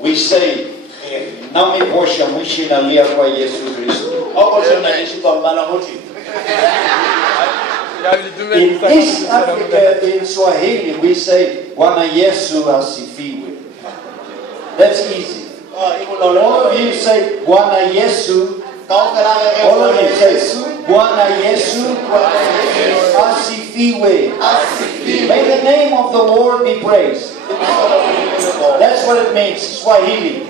We say, Nami Bosha Mushina Lia kwa Yesu Kristo. In East Africa, in Swahili, we say, Bwana Yesu asifiwe. That's easy. All of you say, Bwana Yesu. All of you say, Bwana Yesu asifiwe. May the name of the Lord be praised. That's what it means, Swahili.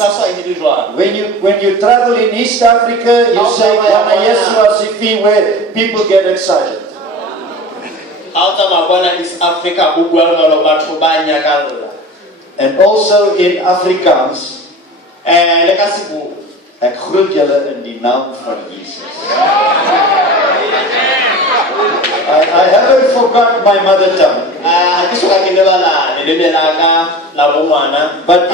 When you travel in East Africa, you say Bwana Yesu asifiwe, people get excited. And also in Afrikaans, ek groet julle in die naam van Jesus. I haven't forgot my mother tongue. But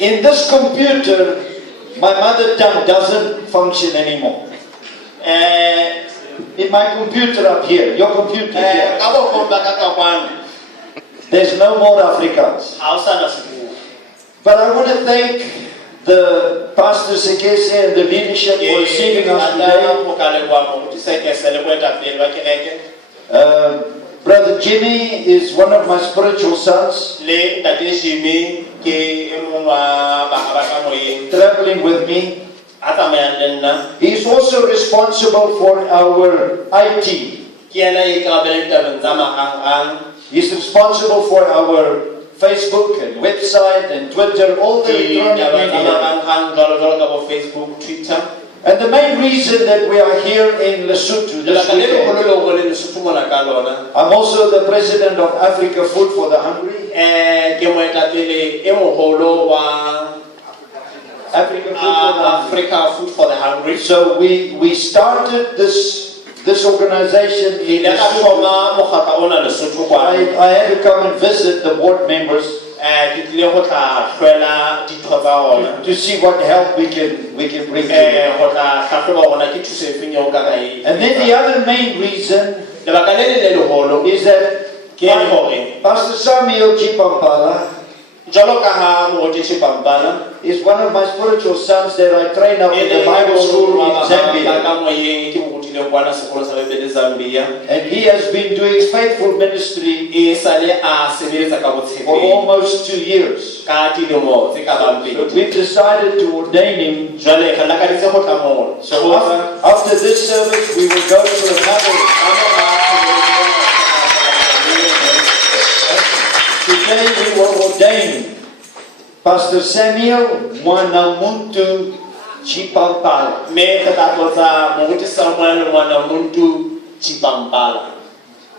in this computer, my mother tongue doesn't function anymore. In my computer up here, your computer here, there's no more Afrikaans. But I want to thank the Pastor Sekese and the leadership for receiving us today. Brother Jimmy is one of my spiritual sons, traveling with me. He's also responsible for our IT. He's responsible for our Facebook and website and Twitter, all the electronic media. And the main reason that we are here in Lesotho this weekend, I'm also the president of Africa Food for the Hungry. Africa Food for the Hungry. So we started this organization in Lesotho. I had to come and visit the board members to see what help we can bring to them. And then the other main reason is that Pastor Samuel Chipampala is one of my spiritual sons that I train up in the Bible school in Zambia. And he has been doing faithful ministry for almost 2 years. So we've decided to ordain him. So after this service, we will go to another. Today we will ordain Pastor Samuel Mwanamuntu Chipampala.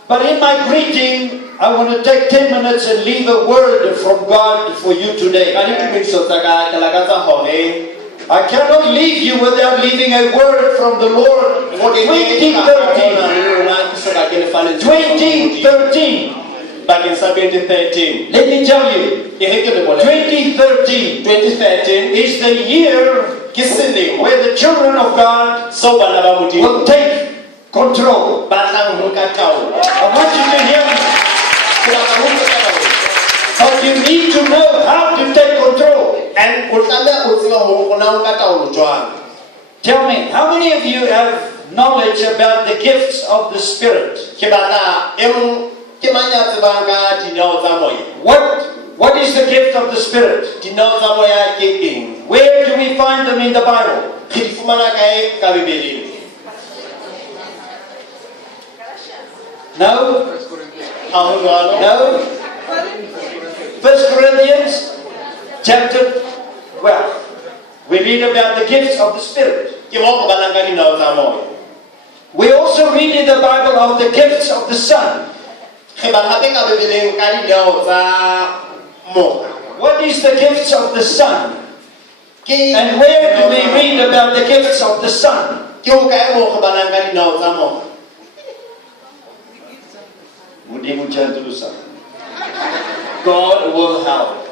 But in my greeting, I want to take 10 minutes and leave a word from God for you today. I cannot leave you without leaving a word from the Lord for 2013. 2013. Back in 2013. Let me tell you, 2013 is the year where the children of God will take control. I want you to hear me. But you need to know how to take control. Tell me, how many of you have knowledge about the gifts of the Spirit? What is the gift of the Spirit? Where do we find them in the Bible? No? No? 1 Corinthians chapter 12. We read about the gifts of the Spirit. We also read in the Bible of the gifts of the Son. What is the gifts of the Son? And where do we read about the gifts of the Son? God will help.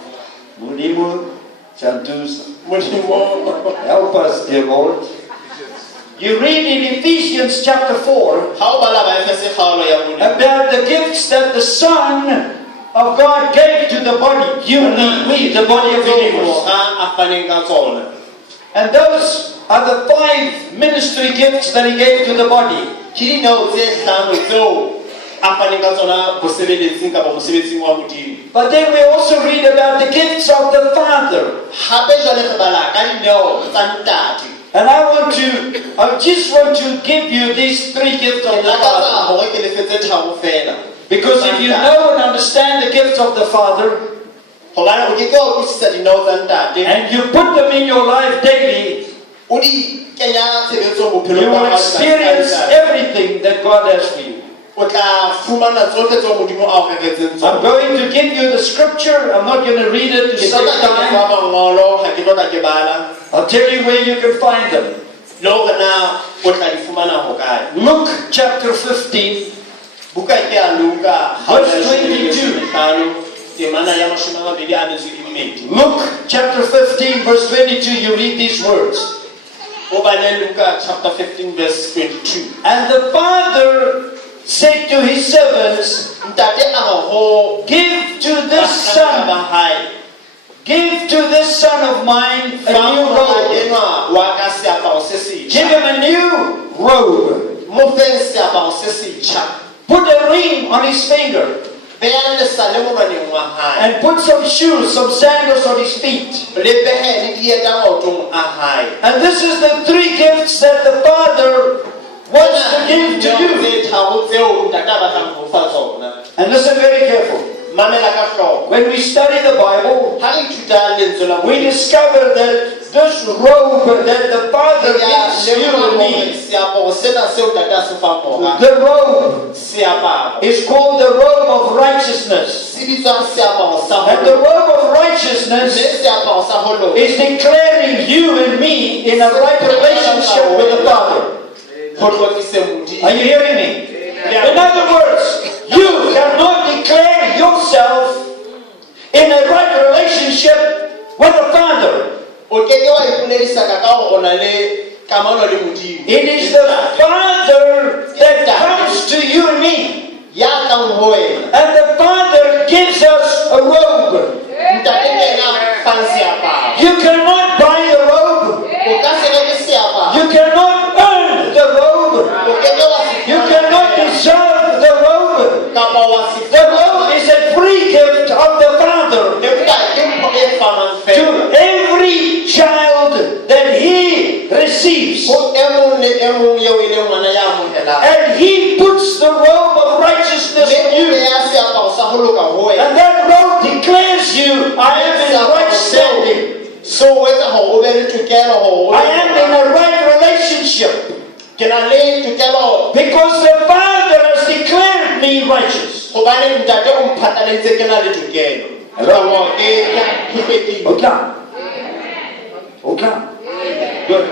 Help us, dear Lord. You read in Ephesians chapter 4 about the gifts that the Son of God gave to the body, you and me, the body of believers. And those are the 5 ministry gifts that he gave to the body. But then we also read about the gifts of the Father. And I just want to give you these 3 gifts of the Father. Because if you know and understand the gifts of the Father, and you put them in your life daily, you will experience everything that God has for you. I'm going to give you the scripture. I'm not going to read it to save time. I'll tell you where you can find them. Luke chapter 15, verse 22. Luke chapter 15, verse 22, you read these words. Luke chapter 15, verse 22. And the Father said to his servants, give to this son of mine a new robe. Give him a new robe. Put a ring on his finger. And put some shoes, some sandals on his feet. And this is the 3 gifts that the Father wants to give to you. And listen very careful. When we study the Bible, we discover that this robe that the Father gives you and me, the robe is called the robe of righteousness. And the robe of righteousness is declaring you and me in a right relationship with the Father. Are you hearing me? In other words, you cannot declare yourself in a right relationship with the Father. It is the Father that comes to you and me. And the Father gives us a robe. You cannot buy the robe. You cannot earn the robe. You cannot deserve the robe. The robe is a free gift of the Father to every child that He receives. And He puts the robe of righteousness on you. And that robe declares you, I am in right standing. I am in a right relationship. Because the Father has declared me righteous. Okay. Good.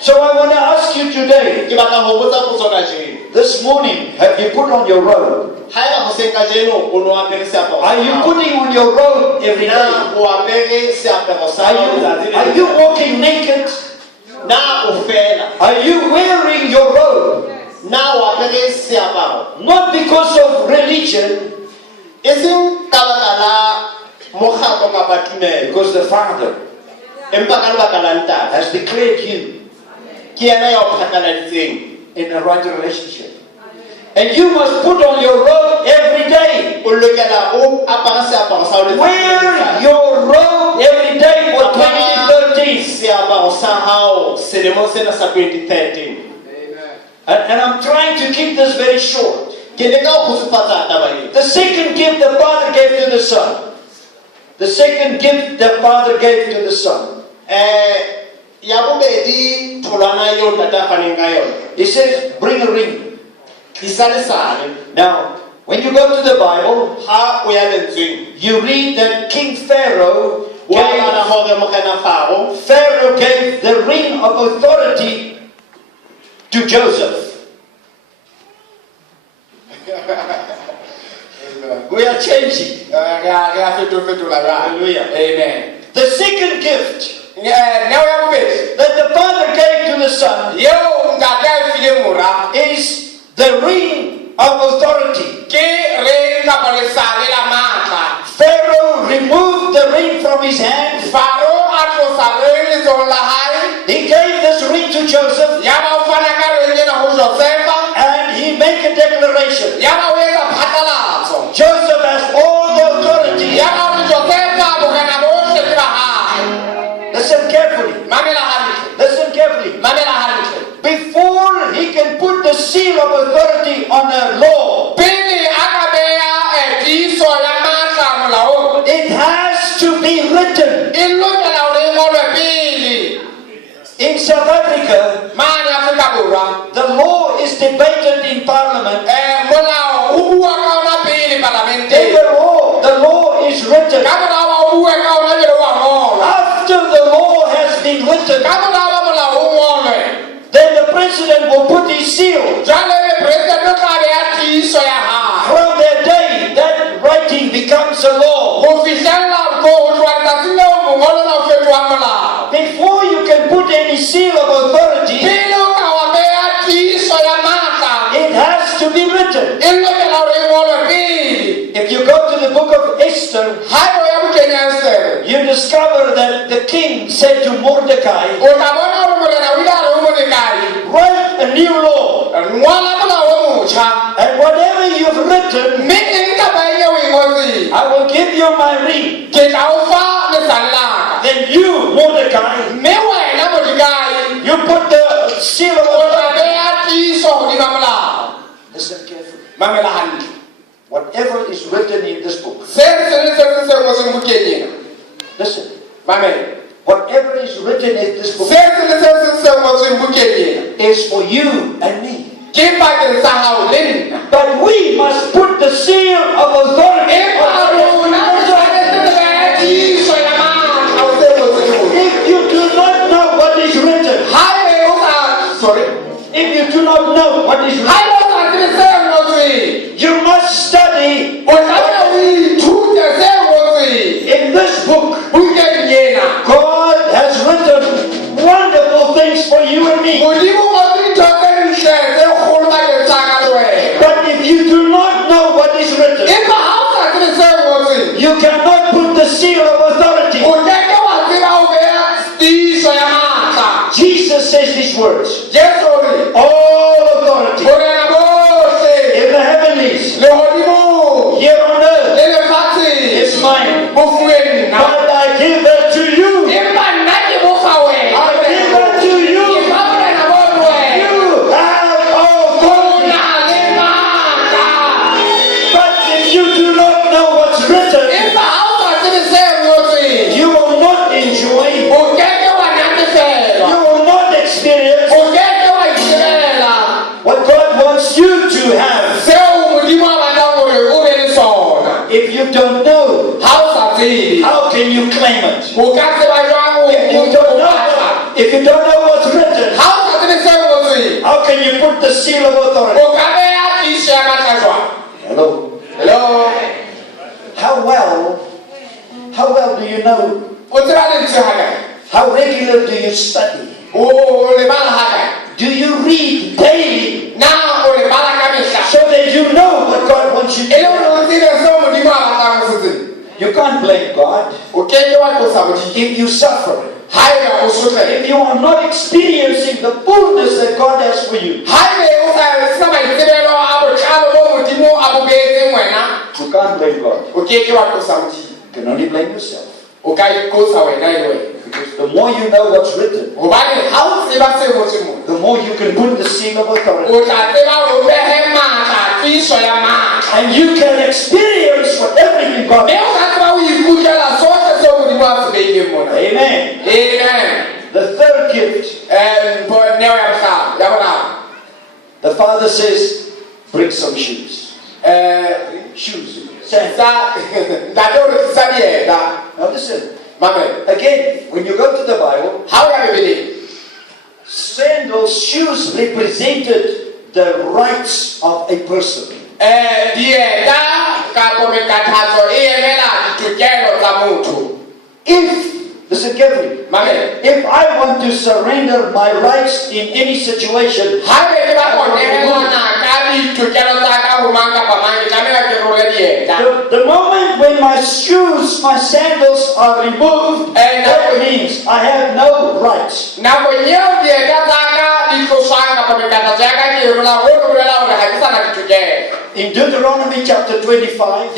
So I want to ask you today, this morning, have you put on your robe? Are you putting on your robe every day? Are you walking naked? Are you wearing your robe? Not because of religion, because the Father has declared you in a right relationship. And you must put on your robe every day. Wear your robe every day for 2013. And I'm trying to keep this very short. The second gift the Father gave to the Son. The second gift the Father gave to the Son. He says, bring a ring. Now, when you go to the Bible, you read that King Pharaoh gave the ring of authority to Joseph. We are changing. Hallelujah. Amen. The second gift that the Father gave to the Son is the ring of authority. ke ring ka polesale la matla. Pharaoh removed the ring from his hand. Faro a tlosa ring letsogong la hae. He gave this ring to Joseph, Ya ba o fana ka ring ena ho Josefa. and he made a declaration. Ya ba o etsa phatlalatso. Joseph has all the authority. Ya ba o re Josefa bokana bohle ke ba hae. Listen carefully. Mamela hantle. Listen carefully. Mamela hantle. Before he can put the seal of authority on a law, Pele a ka beya tiiso ya matla molaong. it has to be written. E lokela hore e ngolwe pele. In South Africa, Mane Afrika Borwa. the law is debated in Parliament. Molao o bua ka ona pele In parlamenteng. the law is written. Ka morao ba o bue ka ona jwale wa ngolwa. After the law has been written, Ka morao ba molao o ngolwe. then the president will put his seal. Jwale president o tla beya tiiso ya hae. From that day, that writing becomes a law. Ho fihlella ko ho tloha letsatsing leo mongolo na o fetohang molao. Before you can put any seal of authority, Pele o ka wa beya tiiso ya matla, it has to be written. e lokela hore e ngolwe pele. If you go to the book of Esther, Haeba o ya bukeng ya Estere, you discover that the king said to Mordecai, o tla bona hore morena o ile a re ho Mordekai, write a new law, ngola molao o motjha, and whatever you've written, mme eng kapa eng eo o e ngotseng, I will give you my ring. ke tla o fa lesale la ka. Then you, Mordecai, Mme wena Mordekai, you put the seal of o tla authority. beya tiiso hodima molao. Listen carefully. Mamela hantle. Whatever is written in this book, Se se le se se ngotseng bukeng ena. listen, Mamela. whatever is written in this book Se se le se ngotseng bukeng ena. is for you and me. Ke bakeng sa hao le nna. But we must put the seal of authority Empa on it. rona re tshwanetse re behe tiiso ya matla ho se ngotseng mona. If you do not know what is written, Haebe o sa sorry. if you do not know what is written, Haebe o sa tsebe se ngotseng, you must study o tlameha o ithute se ngotseng in this book. bukeng ena. God has written wonderful things for you and me. Modimo o ngotse dintho tse ntle tse kgolo bakeng sa ka le wena. But if you do not know what is written, Empa ha o sa tsebe se ngotseng, you cannot put the seal of authority. o keke wa tseba ho beha tiiso ya matla. Jesus says these words, Jesu o re, all authority borena bohle in the heavenlies, lehodimong here on earth, le lefatsheng is mine. bo fuwe nna. But I give it to you. Empa nna ke bo fa wena. I give it to you. Ke fa borena bo ho wena. You have all O authority. na le matla. But if you do not know what's written, Empa ha o sa tsebe se ngotseng, you will not enjoy, o keke wa natefelwa. you will not experience O keke wa itebela what God wants you to have. seo Modimo a batlang hore o be le sona. If you don't know, Ha o sa tsebe, how can you claim it? o ka tseba jwang ho If you don't know, if you don't know what's written, ha o sa tsebe se ngotseng, how can you put the seal of authority? o ka beha tiiso ya matla jwang. Hello. Hello. How well do you know? O tseba lentswe ha kae? How regular do you study? O le bala ha kae? Do you read daily Na o le bala ka mehla. so that you know what God wants you to E le hore do? o tsebe seo Modimo a batlang ho se tsebe. You can't blame God O keke wa tlosa Modimo. if you suffer, Haeba o sotleha. if you are not experiencing the fullness that God has for you. Haebe o sa sena maitsebelo a botlalo bo Modimo a bo beetseng wena, You can't blame God. o keke wa tlosa Modimo. You can only blame yourself. O ka ikotsa wena e le wena. Because the more you know what's written, Hobane ha o tseba se ngotseng mona, the more you can put the seal of authority. o tla tseba hore o behe matla, tiiso ya matla. And you can experience what everything God Mme o ka tseba ho ikutlwela sohle seo Modimo a se beileng mona. Amen. Amen. The third gift, Neo ya bohlano, ya boraro. the Father says, bring some shoes. Shoes. Sandals. Ntate o re tlisa dieta. Now listen, Mamela. again, when you go to the Bible, Ha o ya Bebeleng, sandals, shoes represented the rights of a person. dieta kapo mekathatso e emela ditokelo tsa motho. Listen carefully. Mamela. If I want to surrender my rights in any situation, Haebe ke batla ho nehelana ka ditokelo tsa ka The moment when my shoes, my sandals are removed, that means I have no rights. In Deuteronomy chapter 25,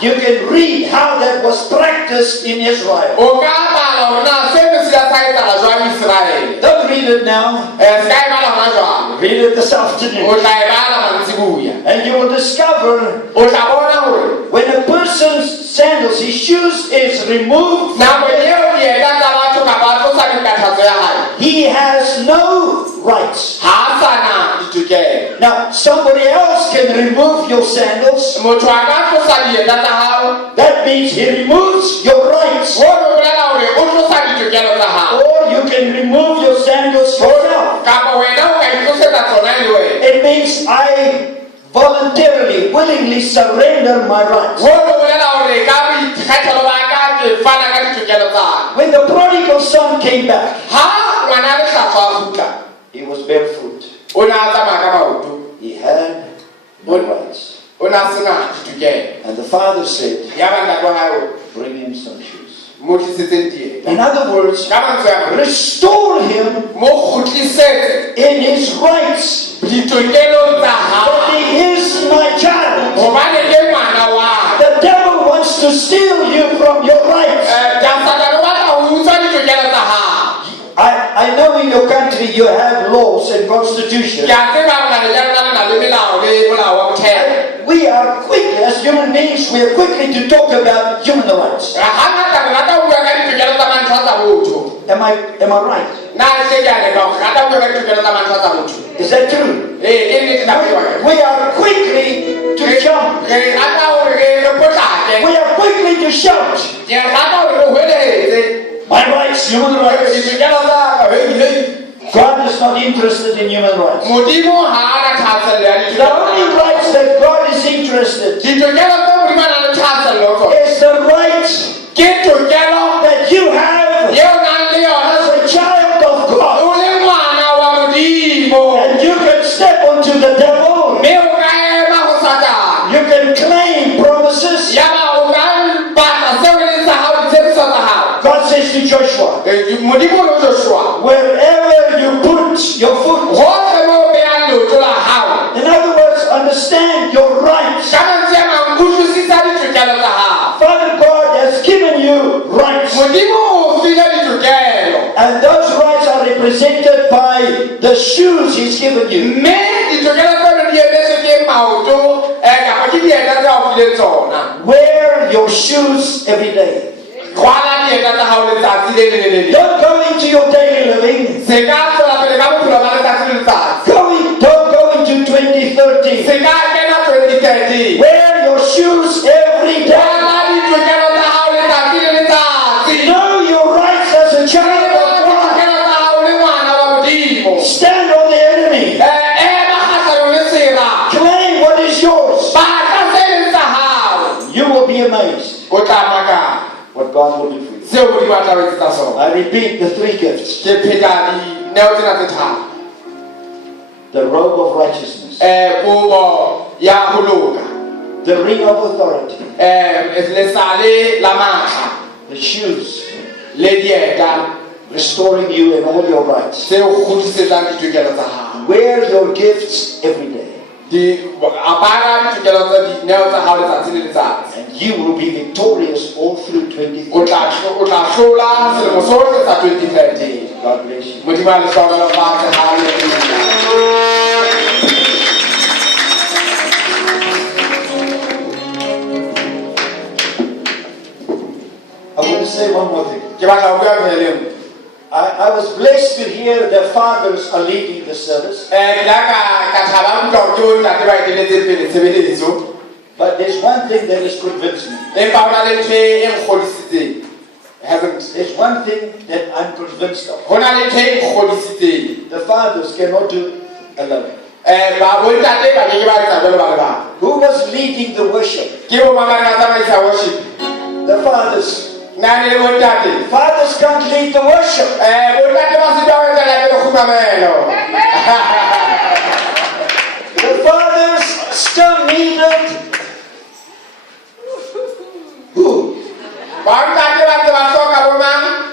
you can read how that was practiced in Israel. Don't read it now. Read it this afternoon. And you will discover when a person's sandals, his shoes is removed, he has no rights. Now, somebody else can remove your sandals. That means he removes your rights. Or you can remove your sandals yourself. It means I voluntarily, willingly surrender my rights. When the prodigal son came back, he was barefoot. He had no rights. And the father said, bring him some shoes. In other words, restore him in his rights. That he is my child. The devil wants to steal you from your rights. I know in your country you have laws and constitutions. We are quick, as human beings, we are quickly to talk about human rights. Am I right? Is that true? We are quickly to jump. We are quickly to shout. My rights, human rights. God is not interested in human rights. The only rights that God is interested is the right that you have as a child of God. And you can step onto the devil. You can claim promises. God says to Joshua, wherever you put your foot. In other words, understand your rights. Father God has given you rights. And those rights are represented by the shoes He's given you. Wear your shoes every day. Don't go into your daily living. Don't go into 2013. Wear your shoes every day. Know your rights as a child of God. Stand on the enemy. Claim what is yours. You will be amazed what God will do for you. I repeat the three gifts. The robe of righteousness. The ring of authority. The shoes. Restoring you in all your rights. Wear your gifts every day. And you will be victorious all through 2030. God bless you. I want to say one more thing. I was blessed to hear the fathers are leading the service. But there's one thing that has convinced me. There's one thing that I'm convinced of. The fathers cannot do it alone. Who was leading the worship? The fathers. Fathers can't lead the worship. The fathers still needed who?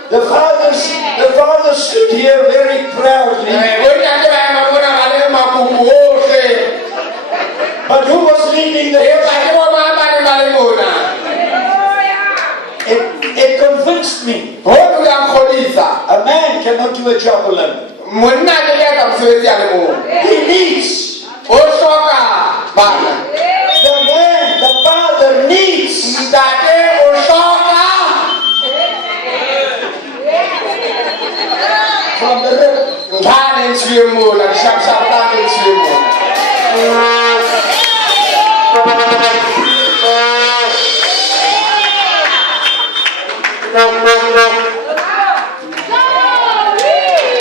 The father stood here very proudly. But who was leading the It convinced me. A man cannot do a job alone. He needs. The father needs. From the rib.